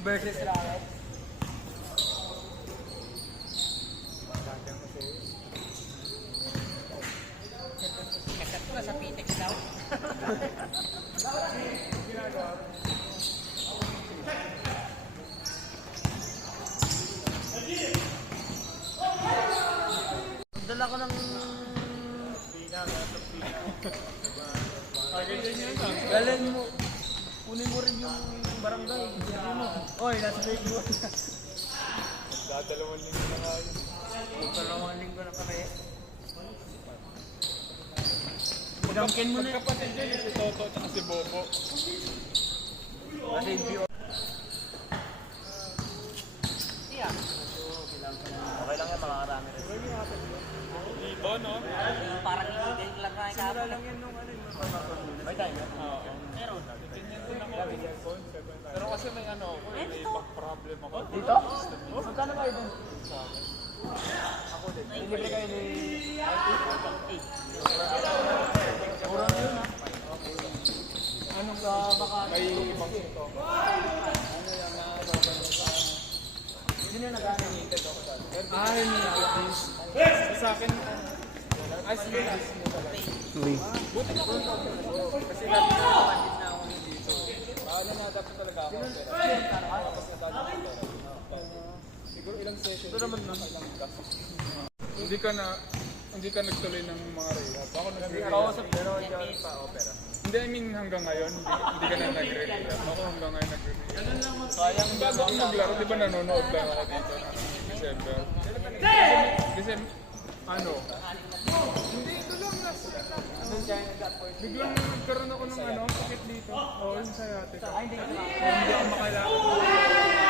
Yung versus Rocket. Kakat ko na sa Pitex daw. Dala ko ng... Galing mo. Kunin mo rin yung barangay. Oy, nasa Facebook. Dalawang linggo na nga yun. Dalawang linggo na kami. Pagkamkin mo na. Magkapatid yun, si Toto at si Bobo. Kasi view. Okay lang yan, makakarami rin. Dito, no? Parang hindi lang kain ka. Simula lang yan nung ano yun. May time. Oo. Meron. Ganyan din ako. Pero kasi may ano ako, may back problem ako. Dito? Magkano kayo dun? Ako din. Libre kayo ni... Mura na yun ha. Anong ka baka... May ibang ito. Ano yan na... Hindi na nag-ano. Ay, sa akin, ay, sige. Buti na ko. Kasi dati na naman na ako dito. Paano na dapat talaga ako? Tapos nadali ko. Siguro ilang session. Ito naman na ilang gas. Hindi ka nagtuloy ng mga rehab. Ako nag-rehab. Kausap pero hindi pa opera. Hindi, I mean hanggang ngayon, hindi ka na nag-rehab. Ako hanggang ngayon nag-rehab. Sayang Bago ako maglaro, di ba nanonood lang ako dito na December? December, ano? Hindi, ito lang. Biglang nagkaroon ako ng ano, sakit dito. Oo, yung sciatica. Hindi ako makalakad.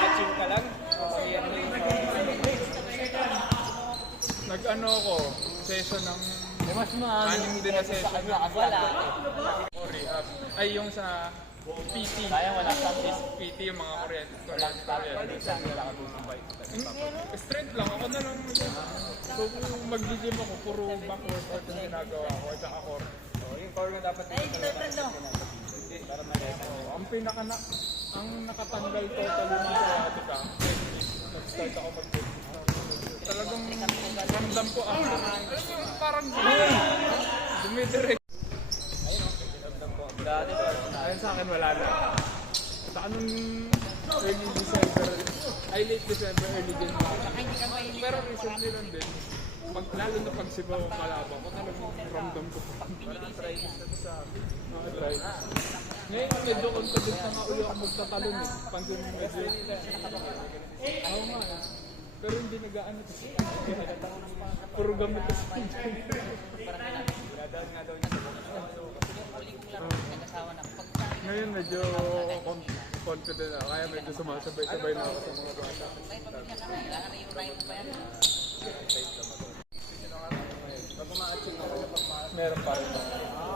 Achieve ka lang? Nag-ano ako, session ng Mas maano. anim din na session ng Wala. rehab. Ay, yung sa PT. Sayang wala sa PT, yung mga kuryente. Strength lang, ako na lang. So, kung mag-gym ako, puro back workout yung ginagawa ko. At saka core. Yung core na dapat ay, Ang ang nakatanggal totally ng sciatica. Nag-start ako mag-gym. Talagang ramdam ko parang dumidirect. Dati Ayun sa akin wala na. Sa anong early December, ay late December, early January. Pero recently lang din. Lalo na pag sibaw ang kalaban ko, talagang ramdam ko pa. Try. Ngayon medyo confident na nga uli ako magtatalon eh. Pansin mo medyo. Oo nga eh. Pero hindi nag-ano ito. Puro gamit ito. Ngayon medyo confident na. Kaya medyo sumasabay-sabay na ako sa mga bata. Meron pa rin.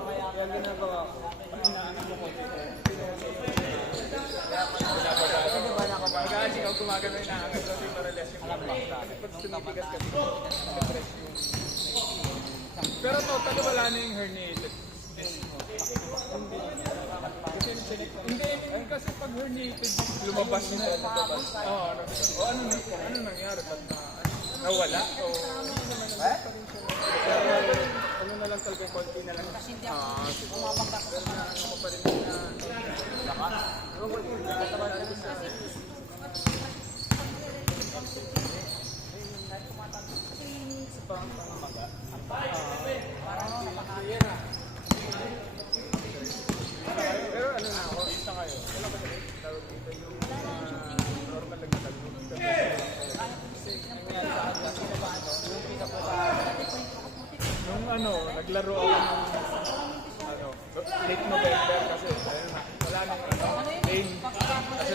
Kaya ginagawa ko. Kasi ikaw gumagano yung nakakit kasi maralas yung pag tumitigas kasi pero total wala na yung herniated disc. Hindi kasi pag herniated lumabas na ano nangyari? Ba't nawala? Ano na lang talaga konti na lang umabang ka ano pa rin pero ano na ako, isa kayo. Wala ba dito? Tawag dito yung normal lang na nung ano, naglaro ako ng ano, late November kasi ayun na, wala nang ano, lane kasi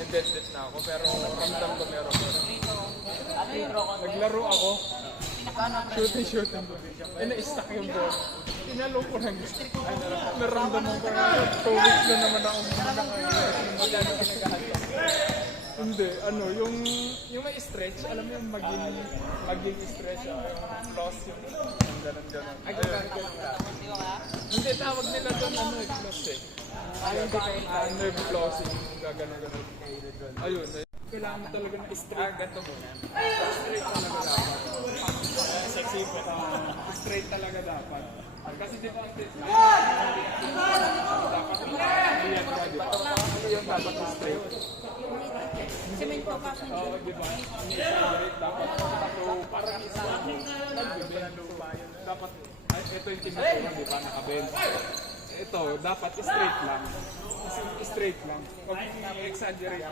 nag-deadlift na ako pero ramdam ko meron. Naglaro ako, shooting. Na-stuck yung ball. Tinalo ko lang. Naramdaman ko na 2 weeks na naman ako magkano pinagkahalo. Hindi, yung may stretch, alam mo yung maging stretch, yung floss, yung ganun. Ay, ganun ka. Hindi, tawag nila doon, floss eh. Nerve flossing, gano'n. Ayun, kailangan mo talaga ng straight. Ganito muna. Straight talaga dapat. Sexy pa. Straight talaga dapat. Kasi di ba ang dapat iyan ka, di ba? Yung dapat straight. Semento ka sa Oo, di ba? Straight dapat. So, parang nagbibendo pa yun. Dapat, ito yung tinutulong, di ba? Nakabend. Ito, dapat straight lang. Straight lang. Huwag i-exaggerate.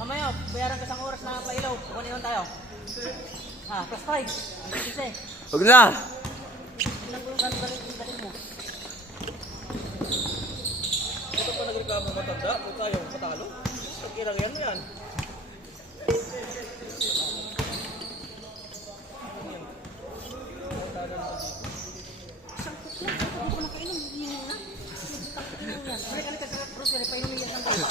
Mamaya, bayaran ka isang oras na pailaw. Kukunin tayo. Ha, plus 5. Ang kasi. Huwag na! Ilang kung galing mo. Ito pa nagreklamo matanda, kung tayo matalo. Pagkirang yan. Isang kukla. Hindi ko nakainom. Hindi na. Balik ka sa grocery. Painom yan ng tayo.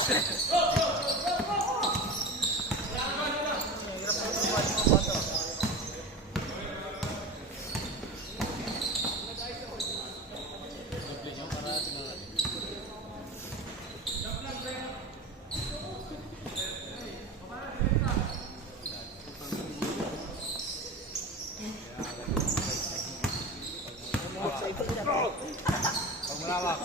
Pag malawak.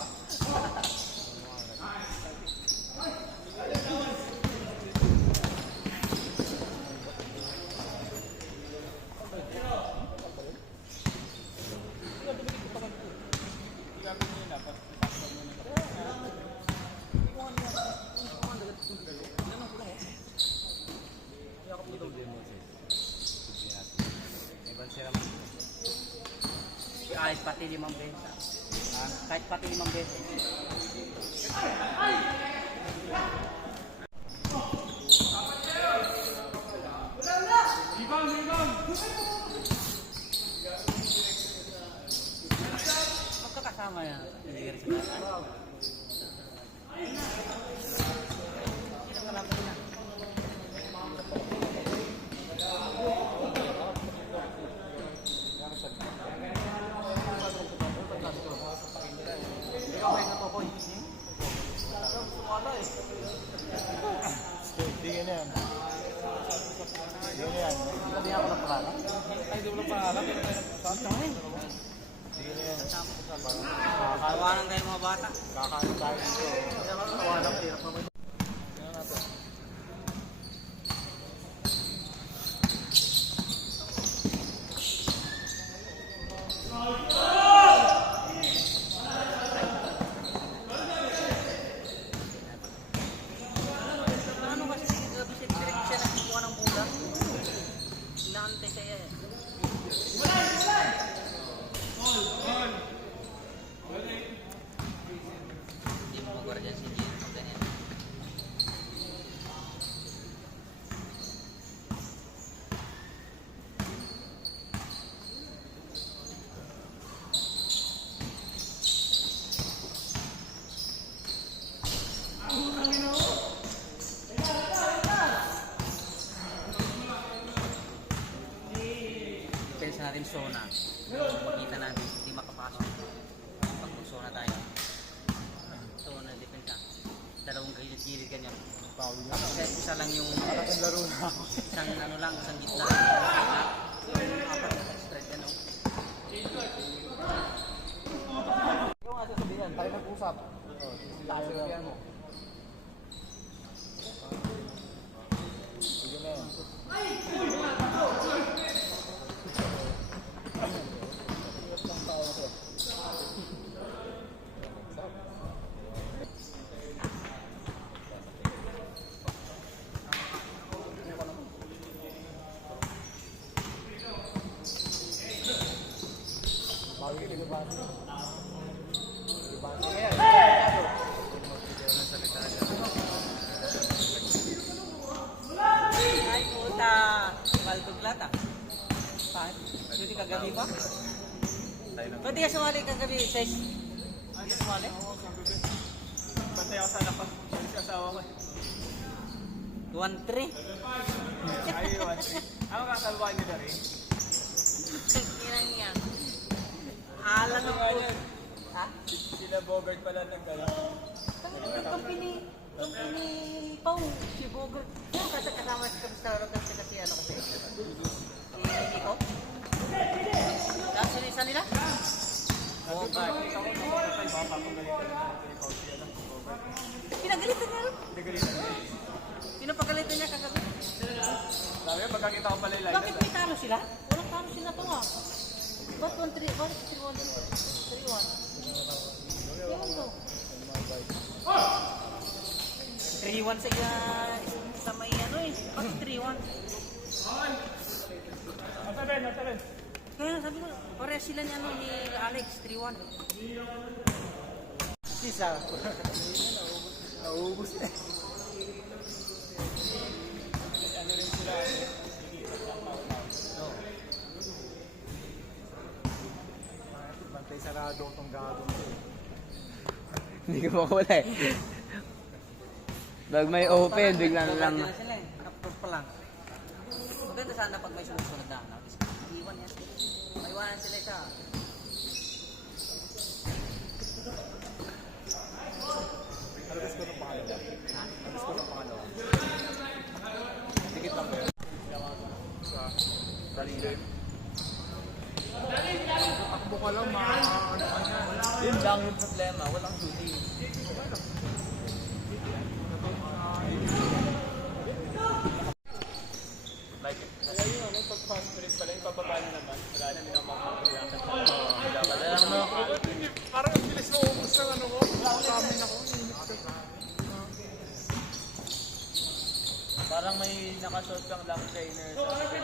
Kahit pati 5 beses. Kahit pati 5 beses. Magkakasama yan. Hindi rin sila. Sino kalaban na? Tingin yan. Sabi ako ng pangalan. Ay, di mo lang pangalan. Kawanan kayo mga bata. Kakaano tayo dito. Kawanan kayo. Ano kasi siya nagkukuha ng bulan? Inaantay siya eh. Hindi mo magwara dyan si Jim. Ganyan. Pensa natin zona. Makita natin, hindi makapasok. Pag zona tayo. Zona, depensa. Dalawang gilid-gilid ganyan. Tapos isa lang yung Laro na. isang ano lang, isang gitna. Apat na straight ano. Yung nga sasabihan, Tayo nag-usap. Tayo sabihan mo. Sige na yan. Bawal ka ba? ay puta, baltog lata. Bakit? Hindi kagabi pa? Ba't di ka sumali kagabi, Ses? Hindi ka sumali? Bantay ako sana pa. asawa ko. 1-3. Ay, 1-3. Ano kakasama kayo nila rin? Kinang yan. Alang ako. Ha? Sila Bogart pala nagkala. Company Pau, si Bogart. Yung kasama si Kapistaro kasi ano kasi. Si Ikaw? Tapos yung isa nila? Bogart. Pinagalitan niya rin. Pinapagalitan niya kagabi. Sabi, pagkakita ko pala yung line. Bakit may talo sila? Walang talo sila to ah. Ba't 1-3? Bakit 3-1? 3-1? Ewan ko. 3-1 sa may ano eh. Bakit 3-1? Natarin. Kaya sabi ko, pareha sila ni, ano, ni Alex, 3-1. Sisa. Nauubos na. Ano rin sila? No. Bantay sarado itong gagawin. Hindi ko makula eh. Pag may open, bigla na lang. Sila sila eh. Approve pa lang. Maganda sana pag may sumusunod na. No? Iwan yan. Maiwanan sila siya. Alas ko ng pangalawa. Alas ko ng pangalawa. Dikit lang ba yun? Sa Balirin. Takbo ka lang, ano ka niya. Yun lang yung problema, walang shooting. Like, alam yun, ano, pag fast break pala, yung pababa niya naman. Wala namin ang mga parang ang bilis na ubos ng ano ko. Kamin ako. Parang may nakashot kang lang trainer sa akin.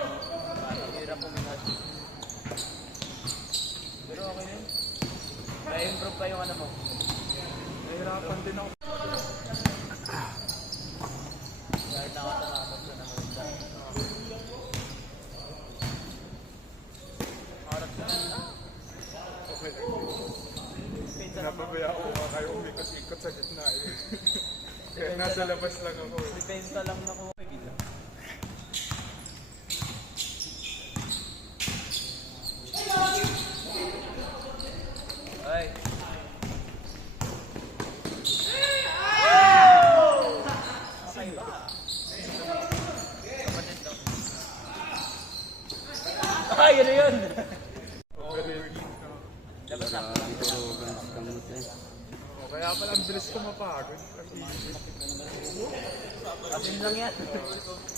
Parang hirap puminat. Pero okay yun. May improve pa yung ano mo. Nahirapan din ako. Dahil nakatalakot ka na maganda. Harap na. Okay lang. Napabaya ako kayo umikot-ikot sa gitna eh. Kaya nasa labas lang ako. Dependa lang na kung ay. Okay ba? Ay, yun na yun! Labas na. Kaya pala ang bilis ko mapagod. Atin lang yan.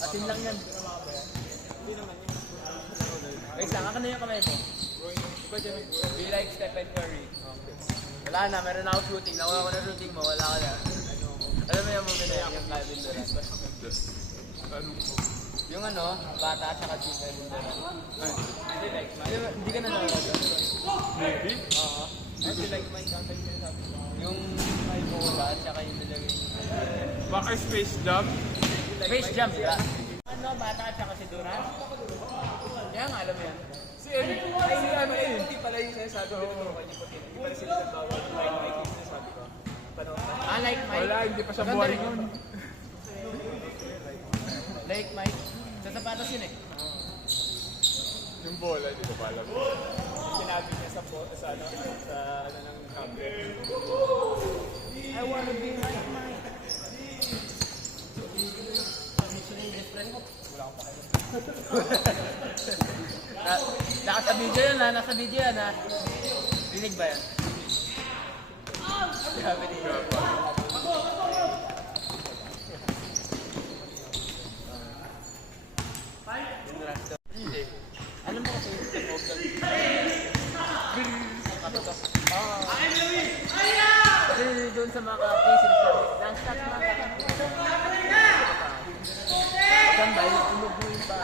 Atin lang yan. Wait lang, ako na yung kamay mo. Be like Stephen Curry. Wala na, meron ako shooting. Nakuha ko na shooting mo, wala ka na. Alam mo yung movie na yung Kevin Durant? Yung ano, bata at saka si Kevin Durant. Hindi like Mike. Hindi ka na nalala. Maybe? Oo. Hindi like Mike. Yung may bola at saka yung nilagay. Baka Space Jam? Space Jam, diba? Ano, bata at saka si Durant? Yan, alam mo yan. Si Eric, ay ano eh. Hindi pala yung sinasabi ko. Hindi pala sila nagbawal. Like Mike yung sinasabi ko. Ah, like Mike? Wala, hindi pa siya Maganda buhay rin nun. Like Mike? Sa sapatos yun eh. Yung bola, hindi ko pa alam. Sinabi niya sa ano ng camera. I wanna be like Mike. Nasa video yan ha, nasa video yan ha. Rinig ba yan? Grabe din. Hindi. Alam mo kasi yung kasi doon sa mga cases last shot na tambay, tumubuhin pa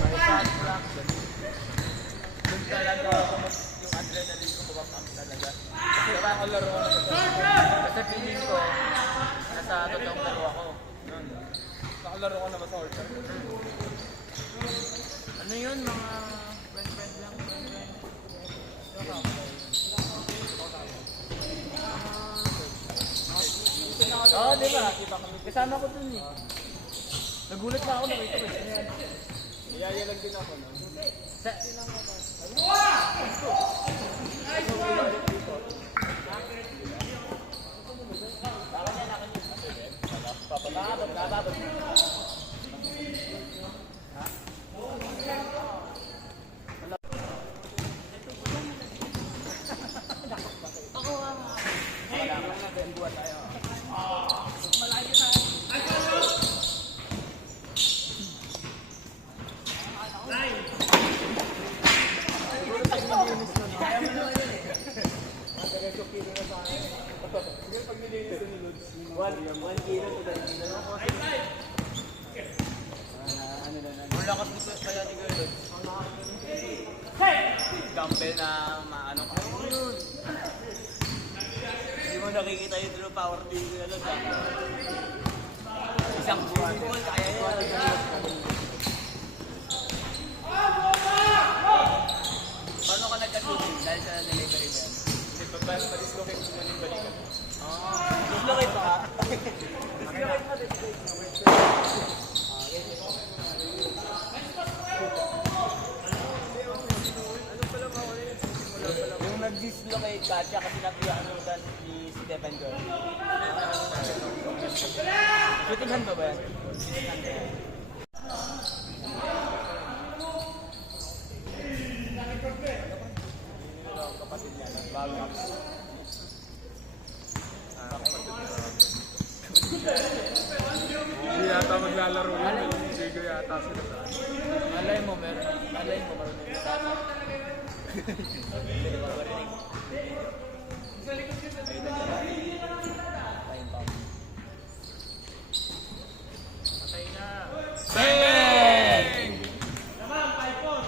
may fast track doon talaga yung adrenaline ko bumabang talaga kasi nakakalaro ko kasi feeling ko nasa totoong laro ako Nakalaro ko naman sa Orchard. ano yun mga friend lang Oo, di ba? Kasama ko dun eh. Nagulat na ako na ito eh. Iyaya lang din ako, no? Sa... Ang lakas nito kaya ni Gerlo. Dumbbell na maano ka. Hindi mo nakikita yung true power din ko yun. Isang buwan kaya yun. Paano ka nagka-shooting? Dahil sa delivery ba yan? Hindi, pa-dislocate ko man yung balikan. Dislocate pa ka? Dislocate pa, dislocate. Yung nag-dislocate ka, siya kasi napiyaan mo ni Stephen Curry. Shooting hand ba yan? Kapatid niya, bago kami. Hindi yata maglalaro yun. Sigo yata sila sa akin. Malay mo, meron. Malay mo, marunong na tata. Bang!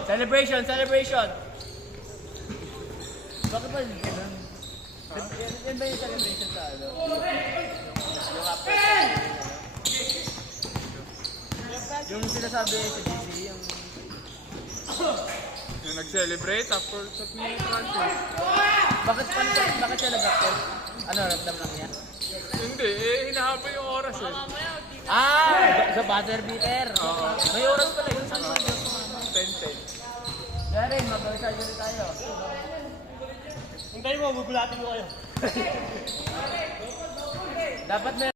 Celebration, celebration! Bakit ba yung ganun? Yan ba yung celebration sa ano? Yung after yung sinasabi sa GC, yung... Yung nag-celebrate after sa practice. Bakit siya nag-after? Ano, ramdam lang niya? Hindi, hinahabol yung oras eh. Sa buzzer beater. Oo. May oras pala yun. Saan ba? 10-10. Kaya rin, mag-research ulit tayo. Hintayin mo, bubulatin mo kayo. Dapat meron.